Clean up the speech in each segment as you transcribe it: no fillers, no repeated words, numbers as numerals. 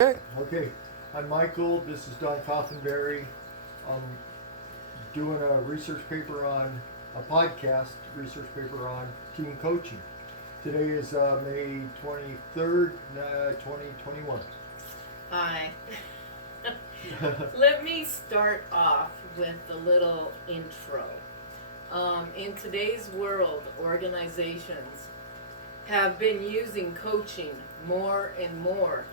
Okay. Okay, I'm Michael. This is Don Coffinberry. I'm doing a research paper on a podcast research paper on team coaching. Today is May 23rd, 2021. Hi. Let me start off with a little intro. In today's world, organizations have been using coaching more and more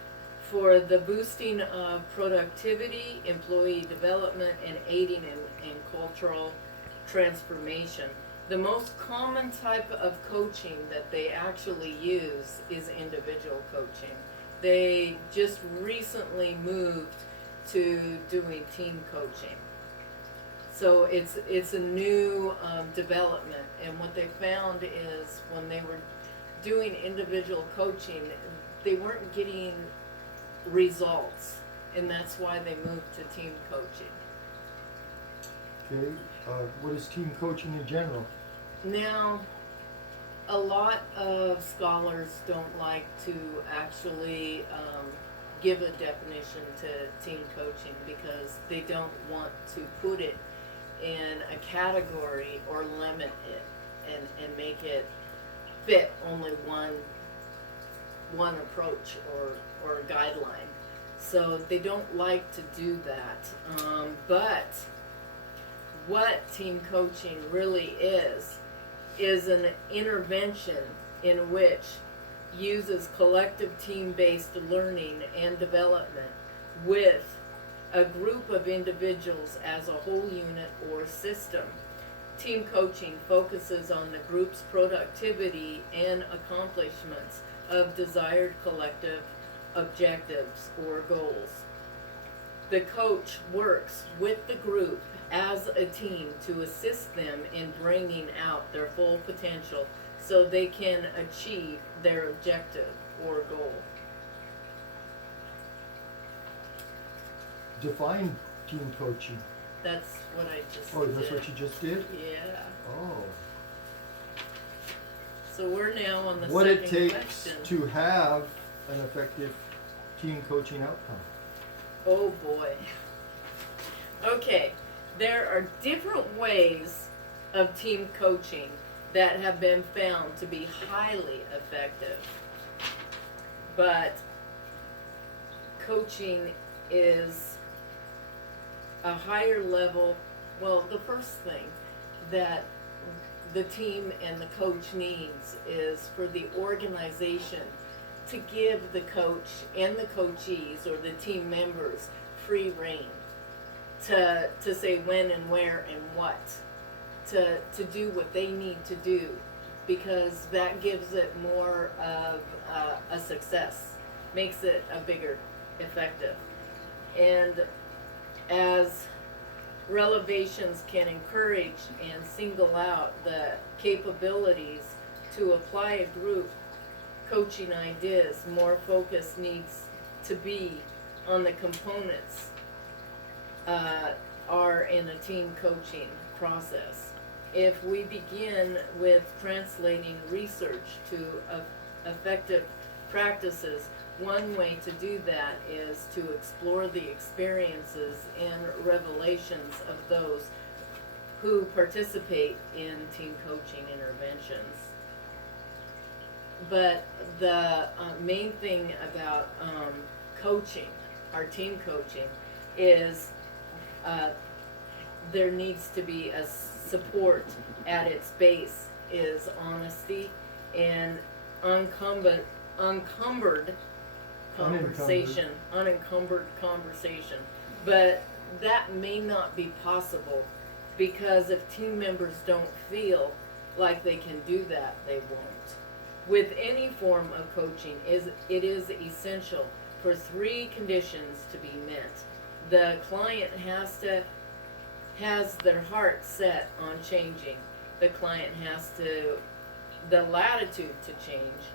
for the boosting of productivity, employee development, and aiding in cultural transformation. The most common type of coaching that they actually use is individual coaching. They just recently moved to doing team coaching. So it's a new development, and what they found is when they were doing individual coaching, they weren't getting results, and that's why they moved to team coaching. Okay, what is team coaching in general? Now, a lot of scholars don't like to actually give a definition to team coaching because they don't want to put it in a category or limit it and make it fit only one approach or guideline. So they don't like to do that. But what team coaching really is an intervention in which uses collective team-based learning and development with a group of individuals as a whole unit or system. Team coaching focuses on the group's productivity and accomplishments of desired collective objectives or goals. The coach works with the group as a team to assist them in bringing out their full potential so they can achieve their objective or goal. Define team coaching. That's what I just Oh, did. that's what you just did? Yeah. Oh. So we're now on the What second it takes question. to have an effective team coaching outcome. Oh boy. Okay, there are different ways of team coaching that have been found to be highly effective. But coaching is a higher level. Well, the first thing that the team and the coach needs is for the organization to give the coach and the coachees or the team members free reign to say when and where and what to do what they need to do, because that gives it more of a success, makes it a bigger effective. And as relevations can encourage and single out the capabilities to apply a group coaching ideas, more focus needs to be on the components are in a team coaching process. If we begin with translating research to effective practices, one way to do that is to explore the experiences and revelations of those who participate in team coaching interventions. But the main thing about coaching, our team coaching, is there needs to be a support at its base is honesty and unencumbered conversation. But that may not be possible because if team members don't feel like they can do that, they won't. With any form of coaching, it is essential for three conditions to be met. The client has their heart set on changing. The client has the latitude to change,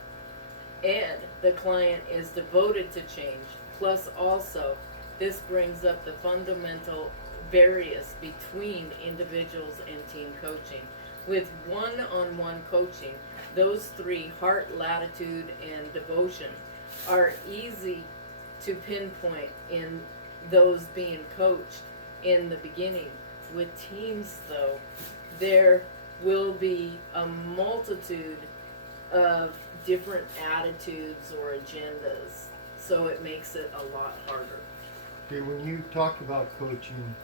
and the client is devoted to change. Plus also, this brings up the fundamental variance between individuals and team coaching. With one-on-one coaching, those three, heart, latitude, and devotion, are easy to pinpoint in those being coached in the beginning. With teams, though, there will be a multitude of different attitudes or agendas, so it makes it a lot harder. Okay, when you talk about coaching,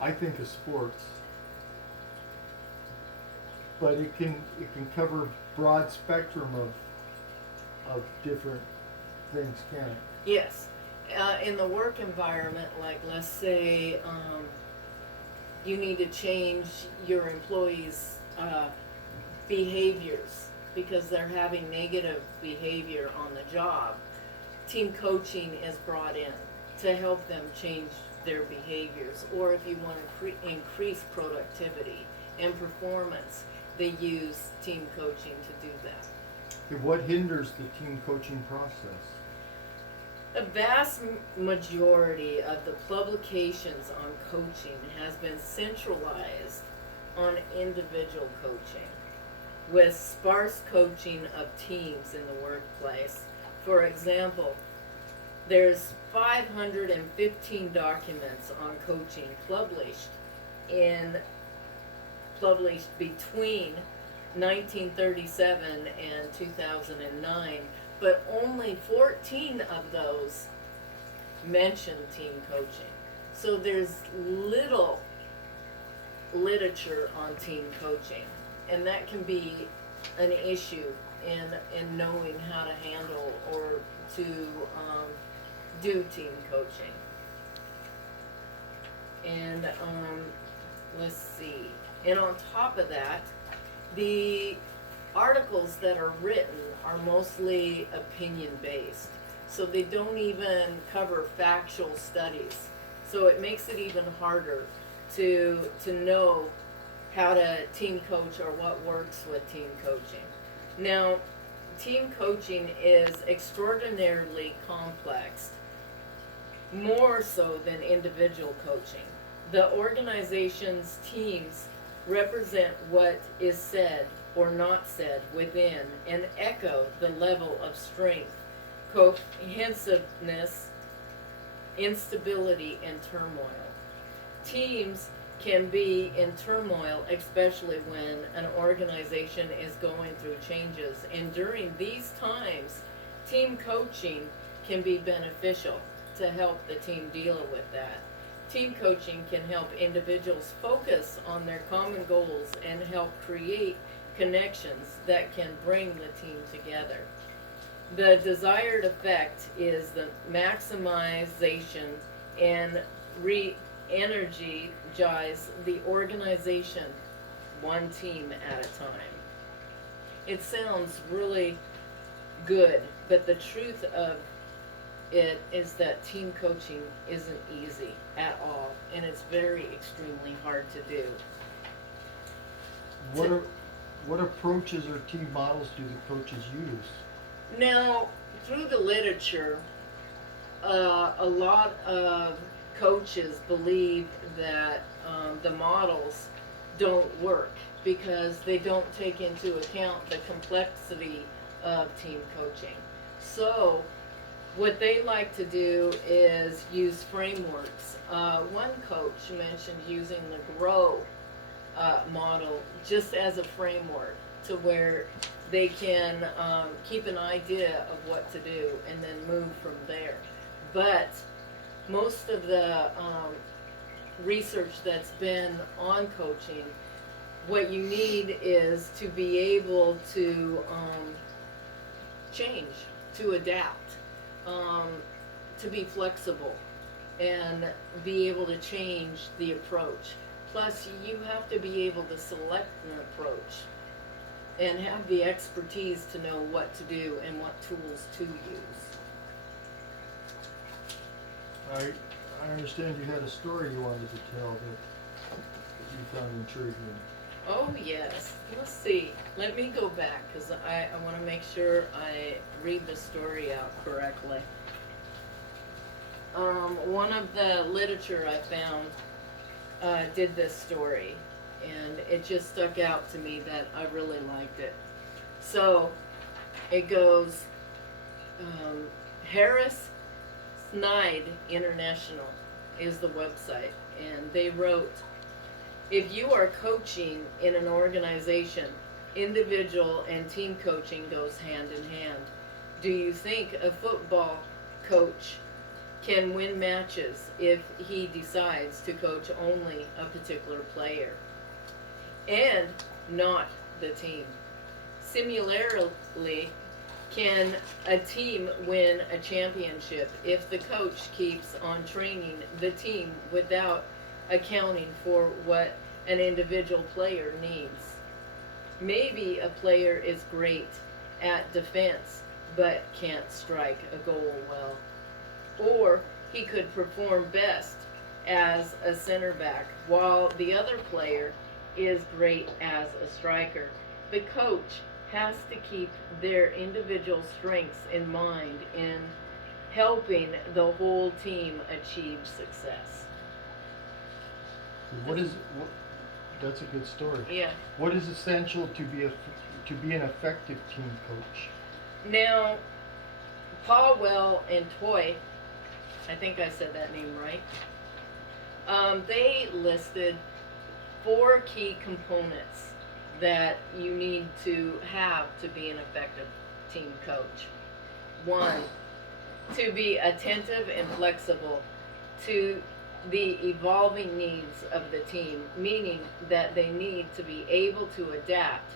I think of sports, but it can cover broad spectrum of different things, can it? Yes. In the work environment, like let's say you need to change your employees' behaviors because they're having negative behavior on the job. Team coaching is brought in to help them change their behaviors. Or if you want to increase productivity and performance, they use team coaching to do that. Okay, what hinders the team coaching process? The vast majority of the publications on coaching has been centralized on individual coaching, with sparse coaching of teams in the workplace. For example, there's 515 documents on coaching published between 1937 and 2009, but only 14 of those mention team coaching. So there's little literature on team coaching, and that can be an issue in knowing how to handle or to do team coaching. And let's see. And on top of that, the articles that are written are mostly opinion based, so they don't even cover factual studies. So it makes it even harder to know how to team coach or what works with team coaching. Now, team coaching is extraordinarily complex, more so than individual coaching. The organization's teams represent what is said or not said within and echo the level of strength, cohesiveness, instability, and turmoil. Teams can be in turmoil, especially when an organization is going through changes. And during these times, team coaching can be beneficial to help the team deal with that. Team coaching can help individuals focus on their common goals and help create connections that can bring the team together. The desired effect is the maximization and re-energize the organization one team at a time. It sounds really good, but the truth of it is that team coaching isn't easy at all, and it's very extremely hard to do. What approaches or team models do the coaches use? Now, through the literature, a lot of coaches believe that the models don't work because they don't take into account the complexity of team coaching. So what they like to do is use frameworks. One coach mentioned using the GROW model just as a framework to where they can keep an idea of what to do and then move from there. But most of the research that's been on coaching, what you need is to be able to change, to adapt, to be flexible, and be able to change the approach. Plus, you have to be able to select an approach and have the expertise to know what to do and what tools to use. I understand you had a story you wanted to tell that you found intriguing. Oh yes, let's see. Let me go back because I want to make sure I read the story out correctly. One of the literature I found did this story, and it just stuck out to me that I really liked it. So it goes, Harris SNIDE International is the website, and they wrote, if you are coaching in an organization, individual and team coaching goes hand in hand. Do you think a football coach can win matches if he decides to coach only a particular player and not the team? Similarly, can a team win a championship if the coach keeps on training the team without accounting for what an individual player needs? Maybe a player is great at defense but can't strike a goal well. Or he could perform best as a center back while the other player is great as a striker. The coach has to keep their individual strengths in mind in helping the whole team achieve success. That's a good story. Yeah. What is essential to be an effective team coach? Now, Paul and Toy, I think I said that name right. They listed 4 key components that you need to have to be an effective team coach. 1, to be attentive and flexible to the evolving needs of the team, meaning that they need to be able to adapt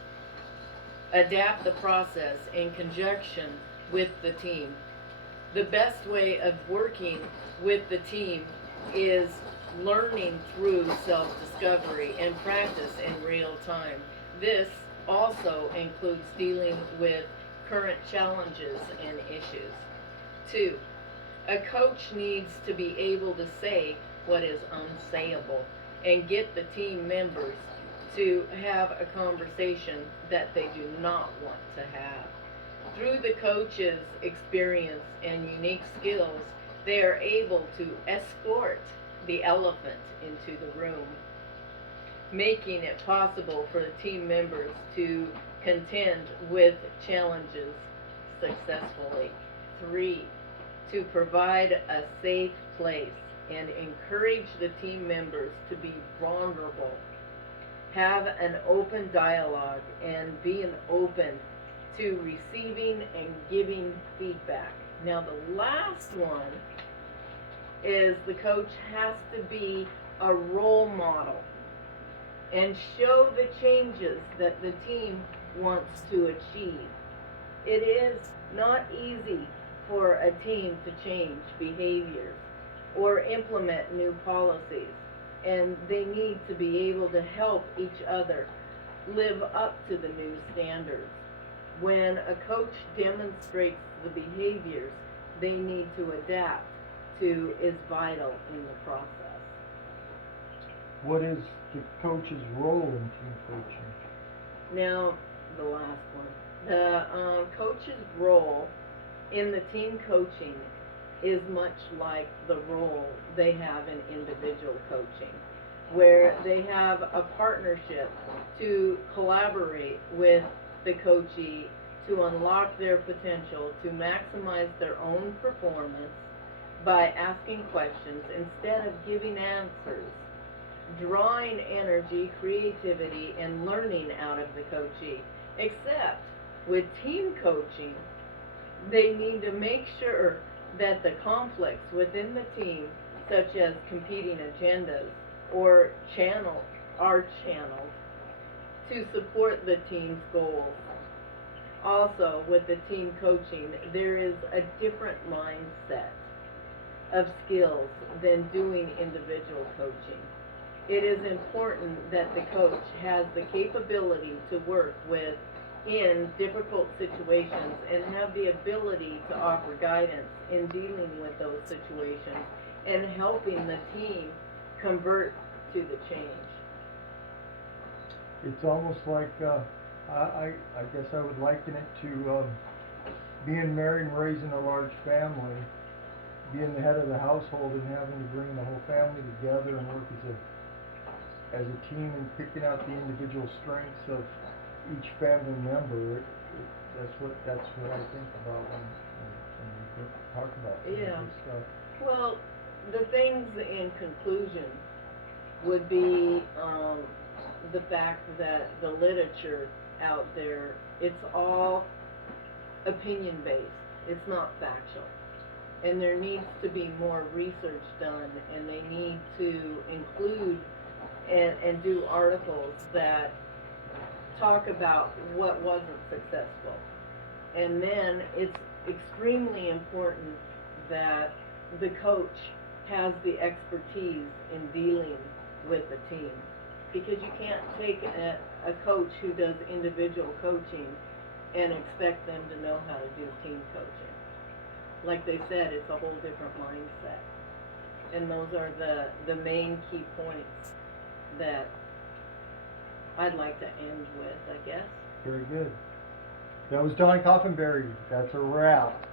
the process in conjunction with the team. The best way of working with the team is learning through self-discovery and practice in real time. This also includes dealing with current challenges and issues. 2, a coach needs to be able to say what is unsayable and get the team members to have a conversation that they do not want to have. Through the coach's experience and unique skills, they are able to escort the elephant into the room, making it possible for the team members to contend with challenges successfully. 3, to provide a safe place and encourage the team members to be vulnerable. Have an open dialogue and being open to receiving and giving feedback. Now the last one is the coach has to be a role model and show the changes that the team wants to achieve. It is not easy for a team to change behaviors or implement new policies, and they need to be able to help each other live up to the new standards. When a coach demonstrates the behaviors they need to adapt to is vital in the process. What is the coach's role in team coaching? Now, the last one. The coach's role in the team coaching is much like the role they have in individual coaching, where they have a partnership to collaborate with the coachee to unlock their potential to maximize their own performance by asking questions instead of giving answers, drawing energy, creativity, and learning out of the coachee. Except with team coaching, they need to make sure that the conflicts within the team, such as competing agendas or are channeled to support the team's goals. Also, with the team coaching, there is a different mindset of skills than doing individual coaching. It is important that the coach has the capability to work in difficult situations and have the ability to offer guidance in dealing with those situations and helping the team convert to the change. It's almost like, I guess I would liken it to being married and raising a large family, being the head of the household and having to bring the whole family together and work as a team and picking out the individual strengths of each family member. That's what I think about when we talk about this stuff. Well, the things in conclusion would be the fact that the literature out there, it's all opinion based. It's not factual. And there needs to be more research done, and they need to include and do articles that talk about what wasn't successful. And then it's extremely important that the coach has the expertise in dealing with the team. Because you can't take a coach who does individual coaching and expect them to know how to do team coaching. Like they said, it's a whole different mindset. And those are the main key points that I'd like to end with, I guess. Very good. That was Don Coffinberry. That's a wrap.